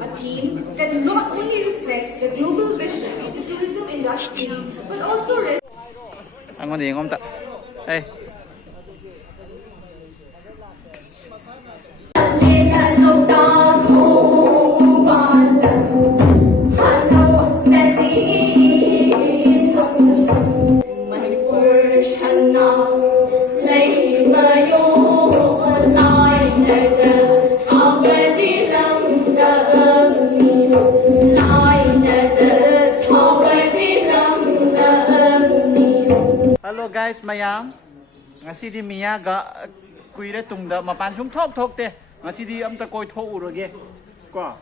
a theme that not only reflects the global vision of the tourism industry but also Ang ngon ngom ta. Hey. Hello guys, mayam. Ngasi di Mia ga kuire tungda mapan sum thok thok te. Ngasi di amta koi thok uroge. Ko.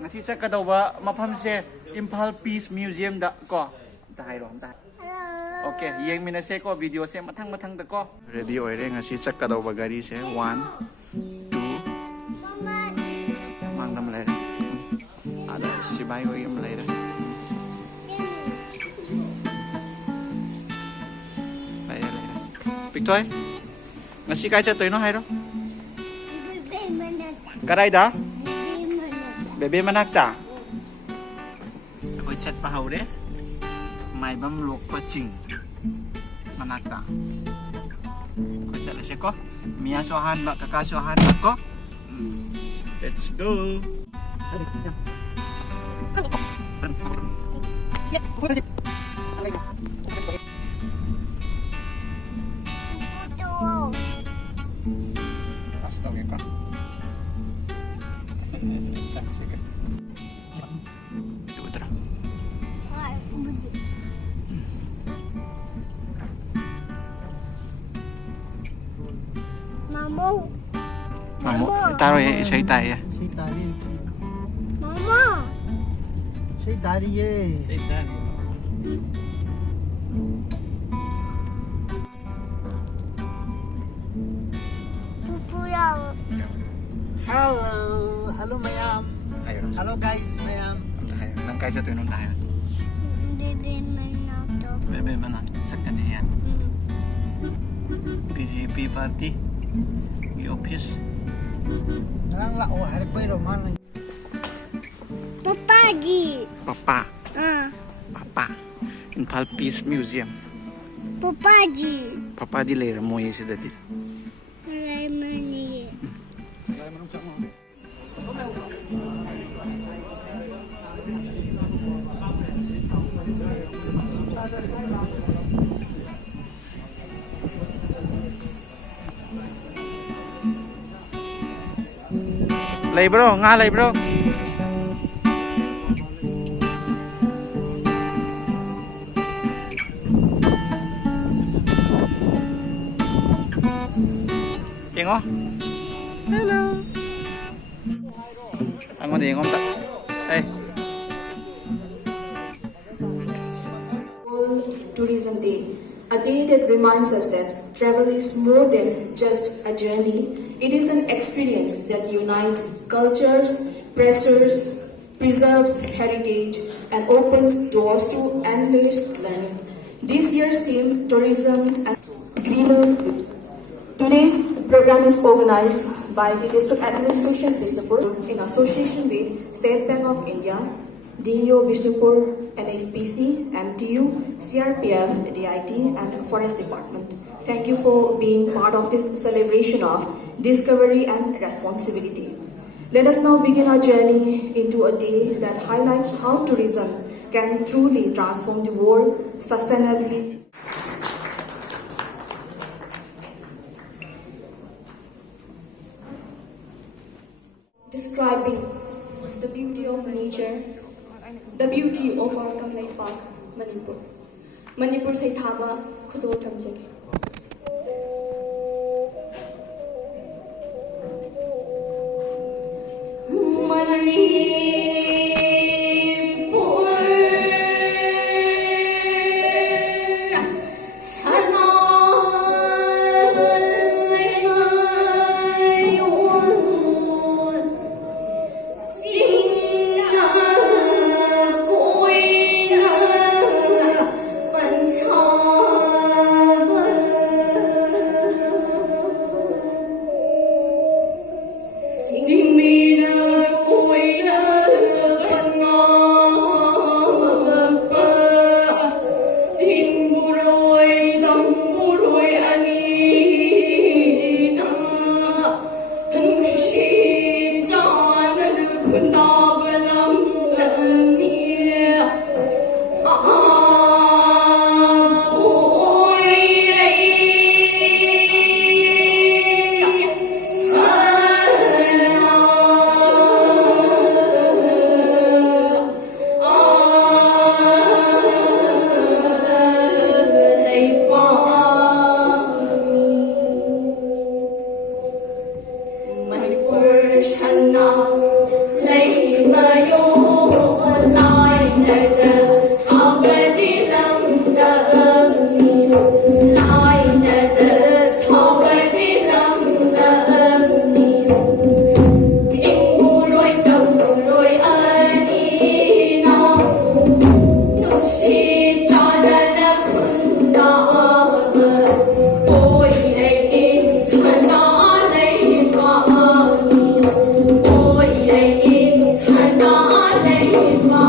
Ngasi chakadawba mafam se Impal Peace Museum da ko. Ta hai rom ta. Okay, yeng mina se ko video se mathang mathang da ko. Ready oire ngasi chakadawba gari se 1 2 mangdam lai. Ada sibai ko yem lai. Victoy, ngasi kai chat toy no hai ro? Karai da? Bebe manak ta? Koi chat pa hau de? Mai bam lok pa ching. Manak ta? Koi chat le se ko? Mia sohan ba kakak sohan ba ko? Let's go. Mamu, taruh ya, saya tahu ya. Saya tari. Mama. Saya tari ye. Saya tari. Hello, hello mayam. Hello guys, mayam. Nang kaisa tu nung tayo. Bebe mana tu? Bebe mana? Second ya. PGP party. Di office. Nang la oh hari koi roman. Papa ji. Papa. Papa. Impal Peace Museum. Papa ji. Papa di lera mo yesi dati. Malay mani. Lay bro, nga lay bro. Ingo. Hello. Ang ngoni ngom ta. Hey. World Tourism Day, a day that reminds us that travel is more than just a journey. It is an experience that unites cultures, preserves heritage, and opens doors to endless learning. This year's theme, tourism and agreement. Today's program is organized by the District Administration Bishnupur in association with State Bank of India, DEO Bishnupur, NHPC, MTU, CRPF, DIT, and Forest Department. Thank you for being part of this celebration of discovery and responsibility. Let us now begin our journey into a day that highlights how tourism can truly transform the world sustainably. Describing the beauty of nature, the beauty of our Kamlay Park, Manipur. Manipur say thaba khudo thamjage. Ding me na Ôi đây in sana lấy mà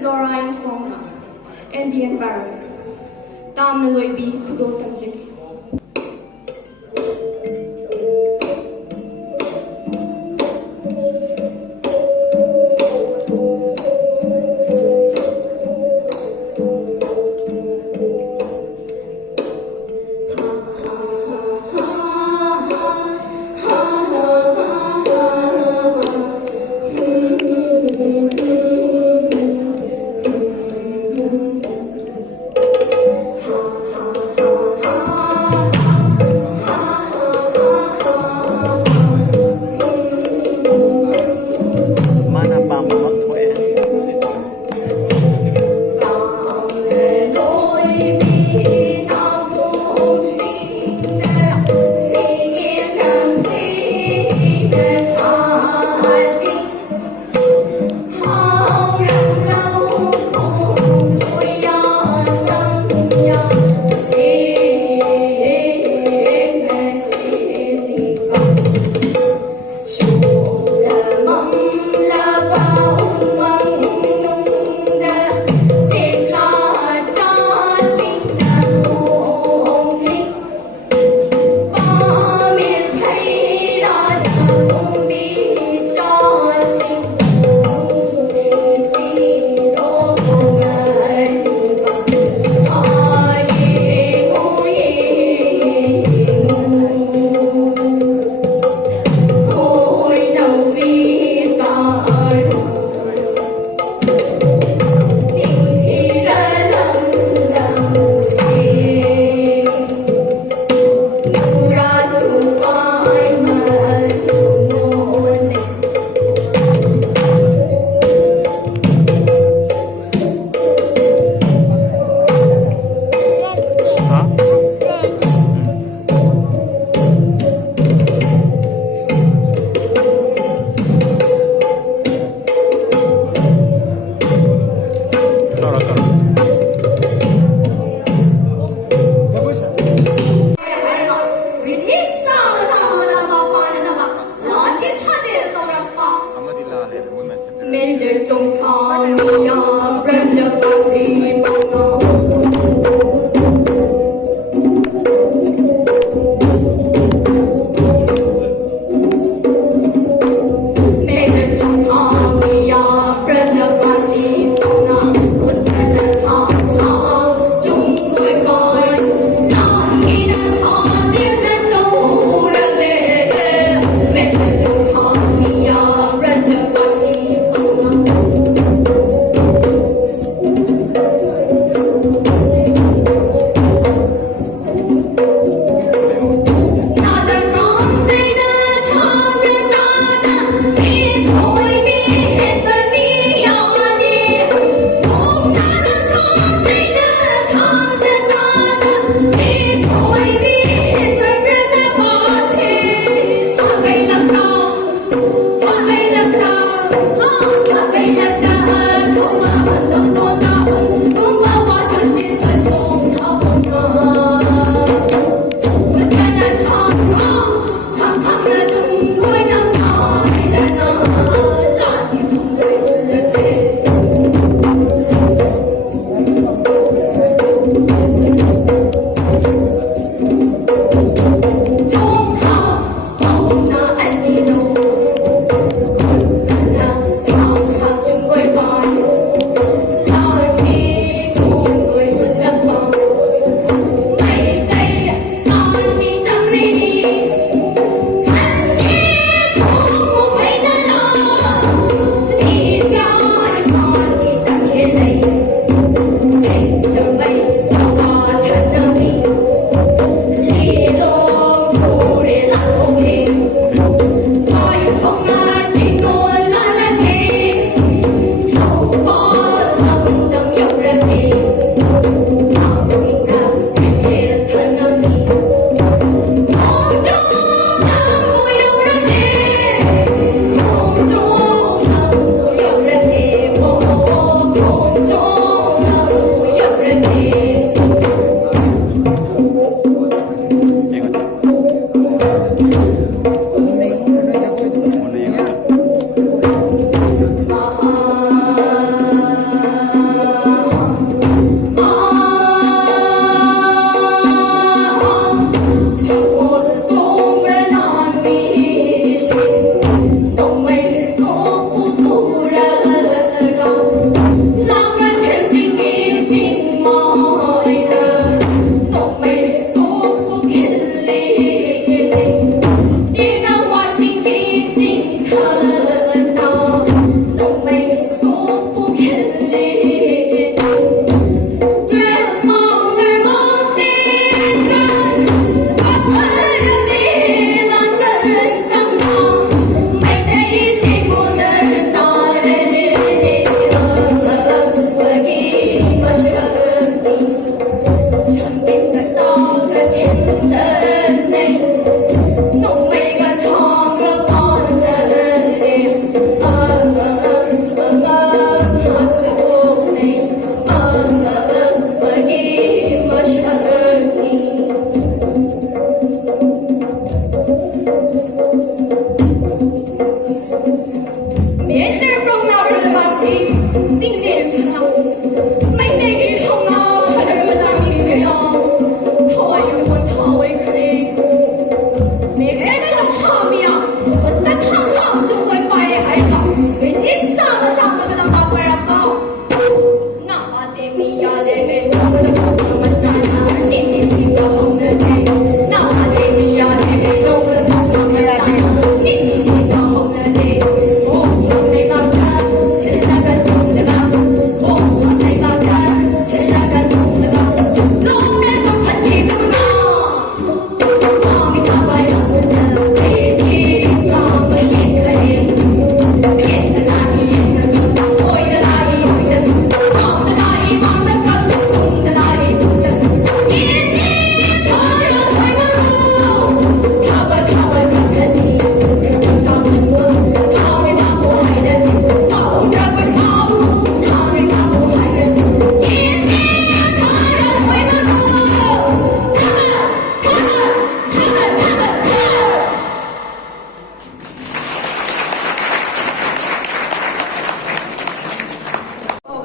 flora and fauna, and the environment. Tamna loibi kudol tamjik. Manager trong thang ya branja kasi panga Manager trong thang ya branja kasi panga khut na tha sa chung koi koi lan ki na sa jin na tu ra le Manager trong thang ya branja kasi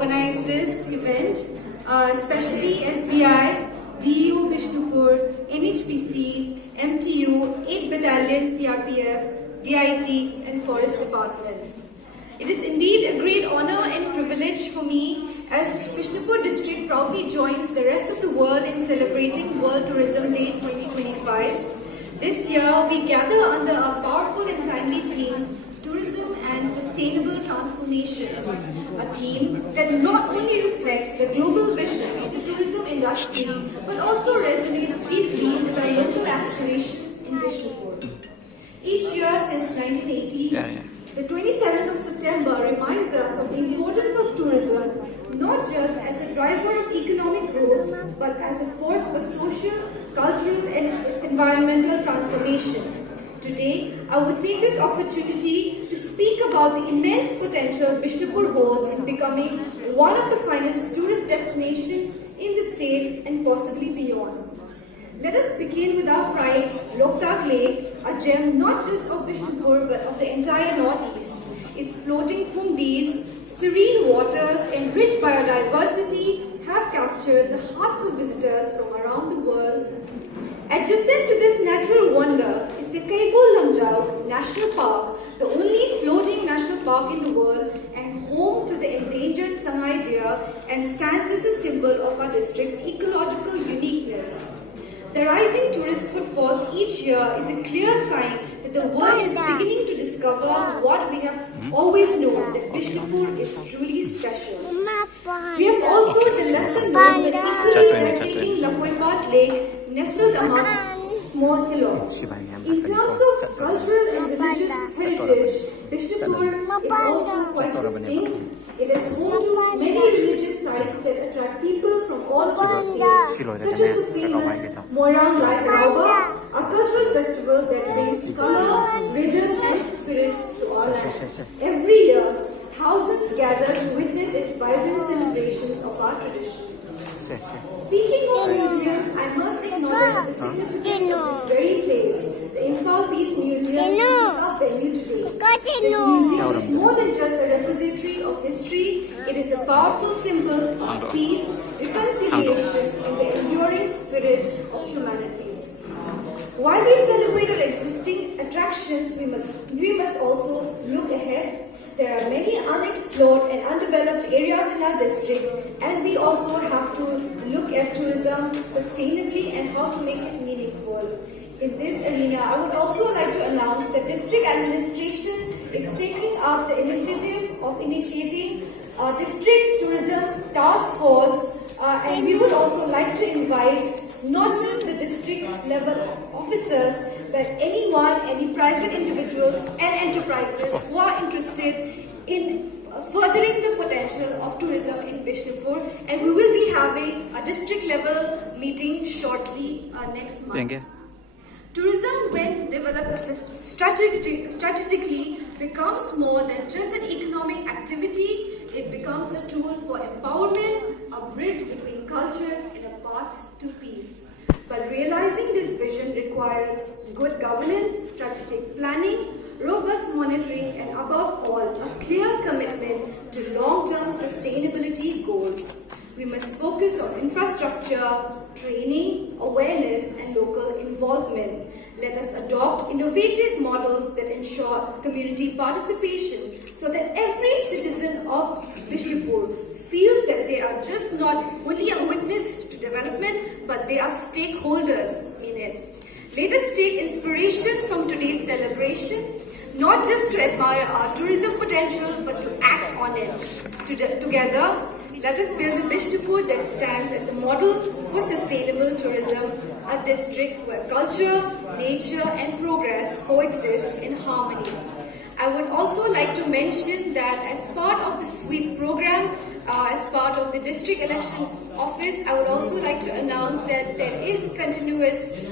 organized this event, especially SBI, DU Bishnupur, NHPC, MTU, 8 Battalion CRPF, DIT and Forest Department. It is indeed a great honor and privilege for me as Bishnupur district proudly joins the rest of the world in celebrating World Tourism Day 2025. This year we gather under a powerful and timely theme, Tourism and Sustainable Transformation, a theme that not only reflects the global vision of the tourism industry but also resonates deeply with our local aspirations in Bishnupur. Each year since 1980, the 27th of September reminds us of the importance of tourism, not just as a driver of economic growth, but as a force for social, cultural and environmental transformation. Today, I would take this opportunity to speak about the immense potential Bishnupur holds in becoming one of the finest tourist destinations in the state and possibly beyond. Let us begin with our pride, Loktak Lake, a gem not just of Bishnupur but of the entire northeast. Its floating Fundis, serene waters and rich biodiversity have captured the hearts of visitors from around the world. Adjacent to this natural wonder is the Kaibul Lamjau National Park, the only floating national park in the world and home to the endangered Sangai deer and stands as a symbol of our district's ecological uniqueness. The rising tourist footfalls each year is a clear sign that the world is beginning to discover what we have always known, that Bishnupur is truly special. We have also the lesson known that equally breathtaking Lakoipat Lake nestled among small hillocks. In terms of cultural and religious heritage, Bishnupur is also quite distinct. It is home to many religious sites that attract people from all over the state, such as the famous Moirang Lai Paraba, a cultural festival that brings color, rhythm and spirit to our land. Every year, thousands gather to witness its vibrant celebrations of our traditions. Speaking of museums, I must acknowledge the significance of this very place, the Imphal Peace Museum, which is our venue today. This museum is more than just a repository of history, it is a powerful symbol of peace, reconciliation, and the enduring spirit of humanity. While we celebrate our existing attractions, we must also look ahead. There are many unexplored and undeveloped areas in our district, and we also have to look at tourism sustainably and how to make it meaningful. In this arena, I would also like to announce that district administration is taking up the initiative of initiating a district tourism task force, and we would also like to invite not just the district level officers, but anyone, any private individuals and enterprises who are interested in furthering the potential of tourism in Bishnupur, and we will be having a district level meeting shortly next month. Tourism, when developed strategically, becomes more than just an economic activity. It becomes a tool for empowerment, a bridge between cultures and a path to peace. But realizing this vision requires good governance, strategic planning, robust monitoring, and above all, a clear commitment to long-term sustainability goals. We must focus on infrastructure, training, awareness, and local involvement. Let us adopt innovative models that ensure community participation so that every citizen of Bishnupur feels that they are just not only a witness to development, but they are stakeholders in it. Let us take inspiration from today's celebration, not just to admire our tourism potential, but to act on it. Together, let us build a Bishnupur that stands as a model for sustainable tourism, a district where culture, nature and progress coexist in harmony. I would also like to mention that as part of the SWEEP program, as part of the district election office, I would also like to announce that there is continuous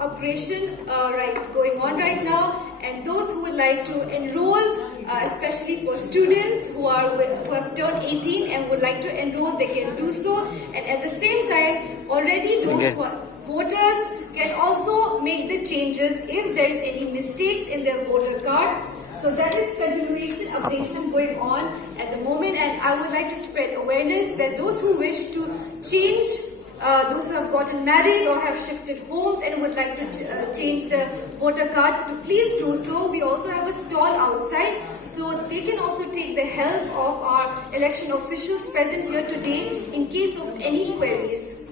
operation going on right now, and those who would like to enroll, especially for students who have turned 18 and would like to enroll, they can do so. And at the same time, already those who are voters can also make the changes if there is any mistakes in their voter cards. So that is continuation updation going on at the moment, and I would like to spread awareness that those who wish to change, those who have gotten married or have shifted homes and would like to change the voter card, to please do so. We also have a stall outside, so they can also take the help of our election officials present here today in case of any queries.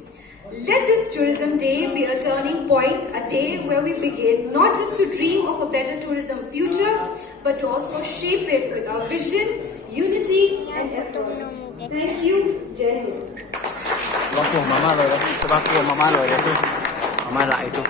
Let this Tourism Day be a turning point, a day where we begin not just to dream of a better tourism future, but to also shape it with our vision, unity and effort. Thank you. Jai Hind. Bác của mama rồi đấy, bác của mama rồi đấy, mama lại thôi.